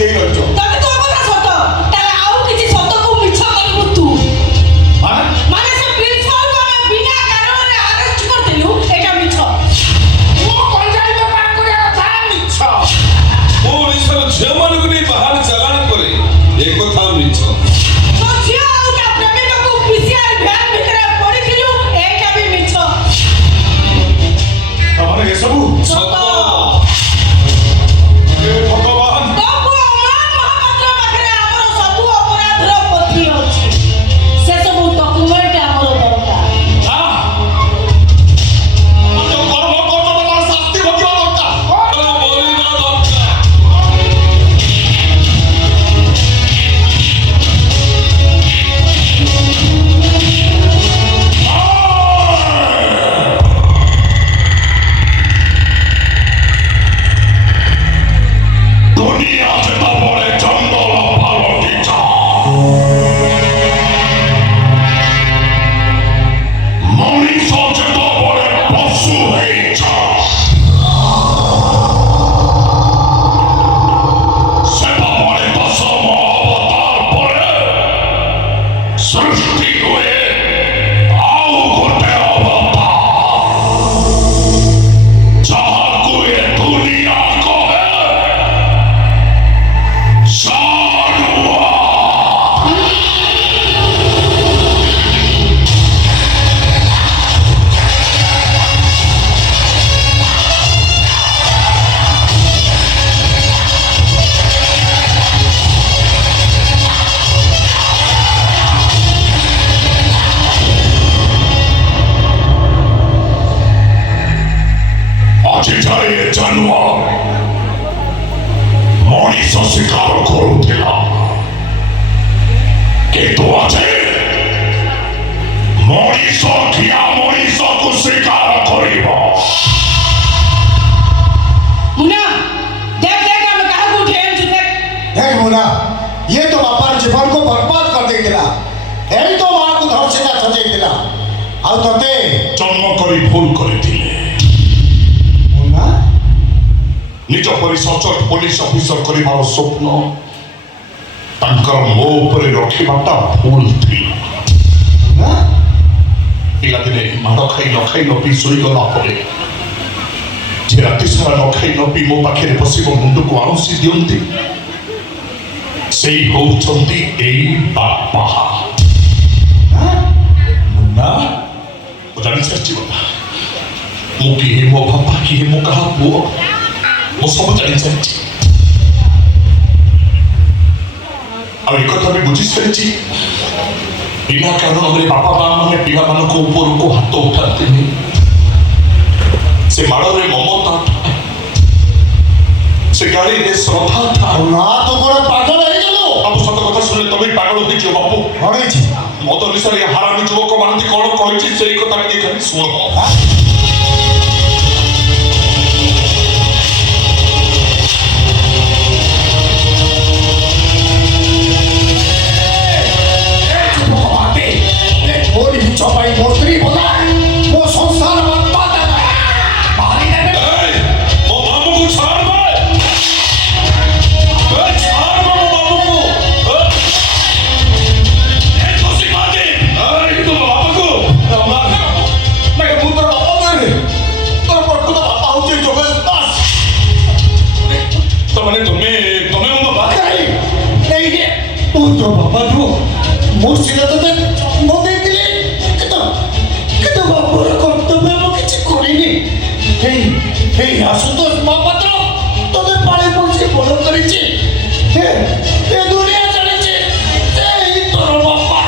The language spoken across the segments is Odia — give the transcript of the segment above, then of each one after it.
ଦେଇ ରହିଛ। ତତେ ତୋ କଥା ସତ ତାହେଲେ ଆଉ କିଛି ସତକୁ ମିଛ କରିବୁ ତୁ। ମାନେ ସେ ପ୍ରିନ୍ସିପାଲକୁ ଆମେ ବିନା କାରଣରେ ଆରେଷ୍ଟ କରିଦେଲୁ ଏଟା ମିଛ। ମୋ କଞ୍ଚାଇ ବେପାର କରିବା କଥା ମିଛ। ମୋ ଓଡ଼ିଶାର ଝିଅମାନଙ୍କୁ ନେଇ ବାହାରେ ଚାଲାଣ କରେ ଏ କଥା ମିଛ। ତୋ ଝିଅ ଆଉ ତା ପ୍ରେମିକକୁ ପିସିଆର ଭ୍ୟାନ୍ ଭିତରେ ପଡ଼ିଥିଲୁ ଏଟା ବି ମିଛ। ତମର ଏସବୁ ସତ। ହେ ଭଗବାନ। ତୋ ପୁଅ ଅମ୍ଳାନ ମହାପାତ୍ର ପାଖରେ ଆମର ସବୁ ଅପରାଧର ପୋଥି ଅଛି। ସେସବୁ ଡକୁମେଣ୍ଟ ଆମର ଦରକାର। ଯୋଉ କର୍ମ କରୁଛ ତମର ଶାସ୍ତି ଭୋଗିବା ଦରକାର। ମରିବା ଦରକାର। দুনিয়া যেটা বলে জঙ্গল পালটিছ। মଣିষ যেটা বলে পশু হয়েছ। সেটা বলে দশম অবতার পরে সৃষ্টি হয়ে ଆଉ ଗୋଟେ ଅବତାର ଯାହାକୁ ଏ ଦୁନିଆ କହେ ଜାନୁଆର। ଆଜି ଯାଏ ଏ ଜାନୁଆର ମଣିଷ ଶିକାର କରୁଥିଲା, କିନ୍ତୁ ଆଜି ମଣିଷ ଠିଆ ମଣିଷକୁ ଶିକାର କରିବ। मुन्ना देख देख हम काहे को उठे हैं देख। देख मुन्ना, ये तो बापार जीवन को बर्बाद कर देला। यही तो माँ को धर्षिता सजेला। ଆଉ ତତେ ଜନ୍ମ କରି ଭୁଲ କରିଥିଲେ। ମୁନ୍ନା ନିଜ ପରି ସଚୋଟ ପୋଲିସ ଅଫିସର କରିବାର ସ୍ୱପ୍ନ ତାଙ୍କର ମୋ ଉପରେ ରଖିବାଟା ଭୁଲ ଥିଲା। ମୁନ୍ନା ପିଲାଦିନେ ମାଡ଼ ଖାଇ ନ ଖାଇ ନ ପିଇ ଶୋଇଗଲା ପରେ ଯେ ରାତି ସାରା ନ ଖାଇ ନ ପିଇ ମୋ ପାଖରେ ବସିବ ମୁଣ୍ଡକୁ ଆଉଁସି ଦିଅନ୍ତି, ସେଇ ହଉଛନ୍ତି ଏଇ ବାପା। ମୁନ୍ନା ମୁଁ ଜାଣିସାରିଛି ବାପା, ମୁଁ କିଏ, ମୋ ବାପା କିଏ, ମୁଁ କାହା ପୁଅ, ମୁଁ ସବୁ ଜାଣିସାରିଛି। ଆଉ ଏକଥା ବି ବୁଝିସାରିଛି, ବିନା କାରଣରେ ବାପା ମା ମାନେ ପିଲାମାନଙ୍କ ଉପରକୁ ହାତ ଉଠାନ୍ତିନି। ସେ ମାଡ଼ରେ ମମତା ଥାଏ, ସେ ଗାଳିରେ ଶ୍ରଦ୍ଧା ଥାଏ। ନା ତ କଣ ପାଗଳ ହେଇଗଲୁ? ଆଉ ସତ କଥା ଶୁଣିଲେ ତମେ ପାଗଳ ହେଇଯିବ ବାପୁ। କଣ ହେଇଛି? ମଦ ନିଶାରେ ହାରାମି ଯୁବକ ମାନଙ୍କୁ କଣ କହିଛି ସେଇ କଥା ଟିକେ ଖାଲି ଶୁଣ। ମୋରି ମିଛ ପାଇଁ ମୋ ସ୍ତ୍ରୀ ବୋଲା ମୋ ସଂସାର ବର୍ବାଦ ମାରିଦେବେ। এই, ମୋ ମାମୁଁକୁ ଛାଡ଼ ବେ। ଛାଡ଼ ମୋ ମାମୁଁକୁ। ଏ ଖୁସି ମାଗେ। এই, ତୋ ବାପାକୁ। ନାଇଁ ମୁଁ ତୋର ବାପା ନୁହେଁ, ତୋର ପ୍ରକୃତ ବାପା ହଉଛି ଯୋଗେଶ ଦାସ। ତମେ ମୋ ବାପା। এই যে ও তো বাবা তো মোর ছিল তোদের জন্ম ଦେଇଥିଲି কিন্তু কিন্তু বাবার কর্তব্য আমি কিছু করিনি। এই আশুতোষ মহাপাত্র তোদের পাড়ে পৌঁছে বড় করেছি। এ দুনিয়া চলেছে এই তোর বাবা।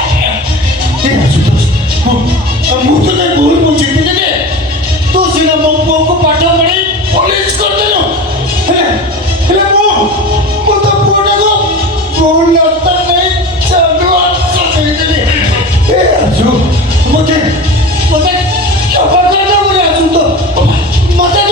এই আশুতোষ ମୁଁ ତୋତେ ଭୁଲ ବୁଝିଥିଲି ଯେ ତୁ ସିନା ମୋ ପୁଅକୁ ପାଠ ପଢି ପୋଲିସ କରିଦେଲୁ। ହେଲେ ମୁଁ ତୋ ପୁଅଟାକୁ ଭୁଲ ରାସ୍ତା ନେଇ ଜାନୁଆର ସଜେଇଦେଲି। ଏ ଆସୁ ମତେ କ୍ଷମା କରିଦେବୁ ରେ ଆସୁ ତ ମତେ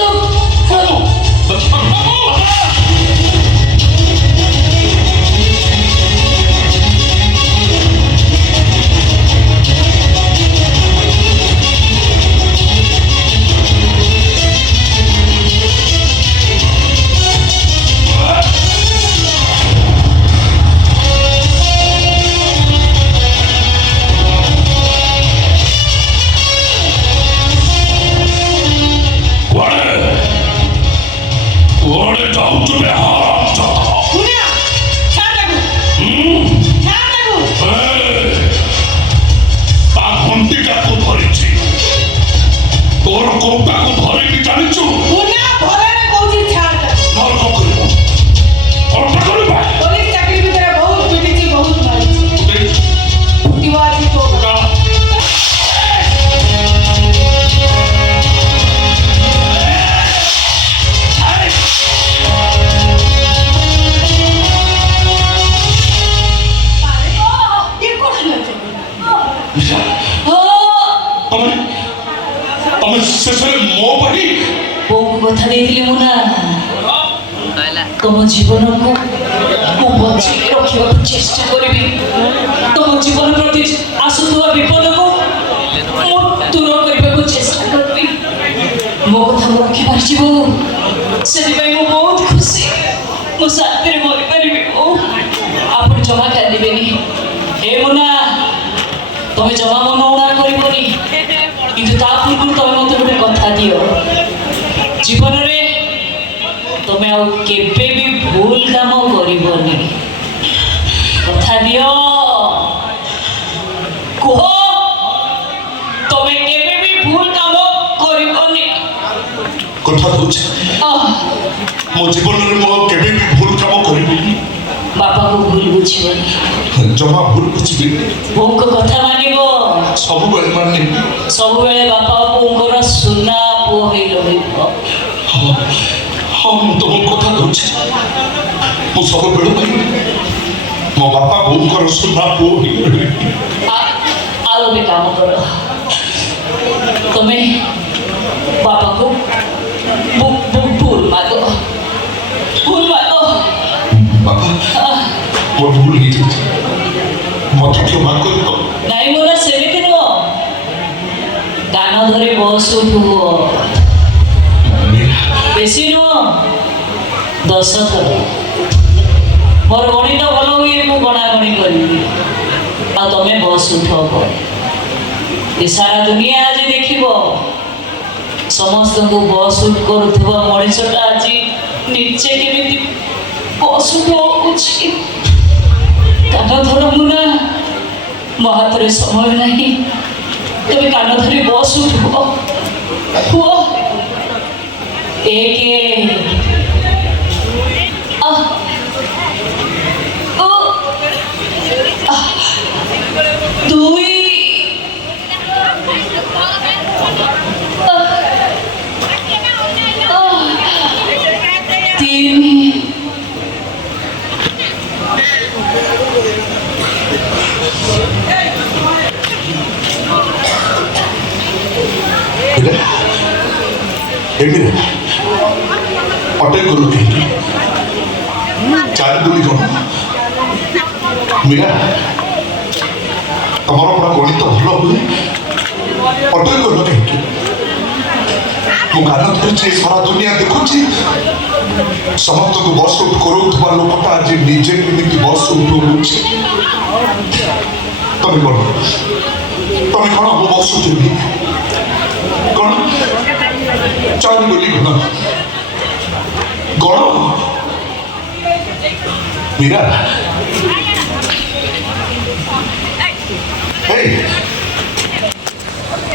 ଦେଇଥିଲି ମୁଁ ନା ତମ ଜୀବନକୁ ମୁଁ ବଞ୍ଚେଇକି ରଖିବାକୁ ଚେଷ୍ଟା କରିବି। ତମ ଜୀବନ ପ୍ରତି ଆସୁଥିବା ବିପଦକୁ ମୁଁ ଦୂର କରିବାକୁ ଚେଷ୍ଟା କରିବି। ମୋ କଥା ମୁଁ ରଖିପାରିଛି ବୋଉ, ସେଥିପାଇଁ ମୁଁ ବହୁତ ଖୁସି। ମୁଁ ଶାନ୍ତିରେ ମରିପାରିବି ବୋଉ। ଆପଣ ଜମା କାନ୍ଦିବେନି। ହେ ମୁନା, ତମେ ଜମା ମନ ଉଣା କରିବନି, କିନ୍ତୁ ତା ପୂର୍ବରୁ ତମେ ମୋତେ ଗୋଟେ କଥା ଦିଅ। ଜୀବନରେ ତମେ ଆଉ କେବେ ବି ଭୁଲ କାମ କରିବନି। କଥା ଦିଅ, କୁହ ତମେ କେବେ ବି ଭୁଲ କାମ କରିବନି। କଥା ଦଉଛି ମୋ ଜୀବନରେ ମୁଁ ଆଉ କେବେ ବି ଭୁଲ କାମ କରିବିନି। ବାପାକୁ ଭୁଲ ବୁଝିବନି, ଜମା ଭୁଲ ବୁଝିବିନି। ବୋଉଙ୍କ କଥା ମାନିବ, ସବୁବେଳେ ମାନେ ସବୁବେଳେ ବାପା ବୋଉଙ୍କର ସୁନା ପୁଅ ହେଇ ରହିବ। ହଁ ମୁଁ ତମକୁ କଥା ଦଉଛି, ମୁଁ ସବୁବେଳେ ପାଇଁ ମୋ ବାପା ବୋଉଙ୍କର ସୁନା ପୁଅ ହେଇ ରହିବି। ଆଉ ଗୋଟେ କାମ କର, ତମେ ବାପାକୁ ଭୁଲ ମାଗ, ଭୁଲ ମାଗ। ବାପା ମୋ ଭୁଲ ହେଇଯାଇଛି, ମତେ କ୍ଷମା କରିବ। ନାଇଁ ମୋର ସେମିତି ନୁହଁ, କାନ ଧରି ବସ ଉଠୁଅ। ବେଶୀ ନୁହଁ, 10 ଥର। ମୋର ଗଣିତ ଭଲ ହୁଏ, ମୁଁ ଗଣାଗଣି କରିବି। ଆଉ ତମେ ବସ ଉଠ। ଏ ସାରା ଦୁନିଆ ଆଜି ଦେଖିବ, ସମସ୍ତଙ୍କୁ ବସ ଉଠ କରୁଥିବା ମଣିଷଟା ଆଜି ନିଜେ କେମିତି ବସ ଉଠ ହଉଛି। କାନ ଧର ମୁନା, ମୋ ହାତରେ ସମୟ ନାହିଁ। ତମେ କାନ ଧରି ବସ ଉଠିବ। ହୁଅ 1 2 3 ଅଟକ ଗଲୁ କାହିଁକି? 4 2 ଜଣ ମୀରା, ତମର ପୁରା ଗଣିତ ଭଲ ହୁଏ, ଅଟକ ଗଲୁ କାହିଁକି? ମୁଁ ଗାନ ଧରିଛି, ସାରା ଦୁନିଆ ଦେଖୁଛି, ସମସ୍ତଙ୍କୁ ବସ୍ ଉଠ କରାଉଥିବା ଲୋକଟା ଆଜି ନିଜେ କେମିତି ବସ୍ ଉଠଉଛି। ତମେ କଣ ମୁଁ ବସ୍ ଉଠିବି କଣ? 4 ବୋଲି କଣ ଗଣ? ମୀରା,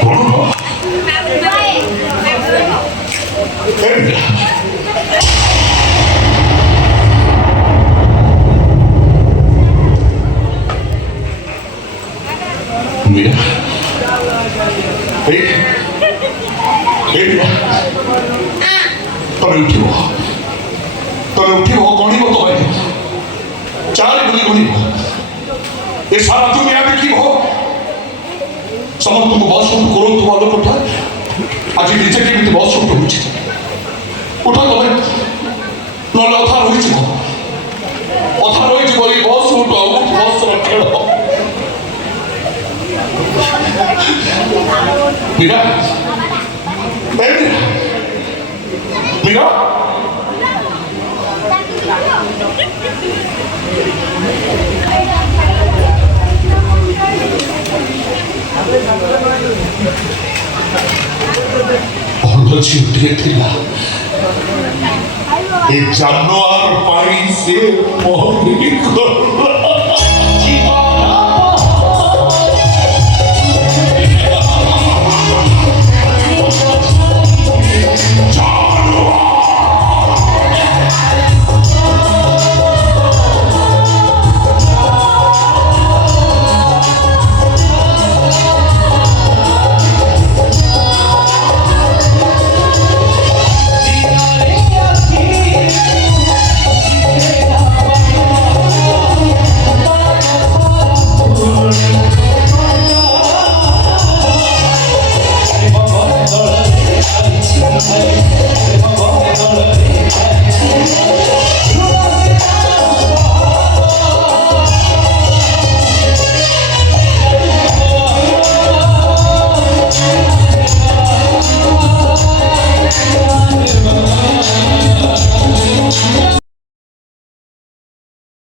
କଣ Mira. Mira. ତମେ ଉଠିବ ଗଣିବ, ତମେ 4 ବୋଲି ଗଣିବ। ଏ ସାରା ଦୁନିଆ ଦେଖିବ, ସମସ୍ତଙ୍କୁ ବସ୍ ଉଠ କରୁଥିବା ଲୋକଟା ଆଜି ନିଜେ କେମିତି ବସ୍ ଉଠ ହଉଛି। ଉଠ ତମେ, ନହେଲେ ଅଧା ରହିଯିବ। ଏଇ ବସ୍ ଉଠ ଆଉ ବସ୍ ଖେଳ। Mira. Mira. ଭଲ ଝିଅଟିଏ ଥିଲା, ଏ ଜାନୁଆର ପାଇଁ ସେ ମରିଗଲା।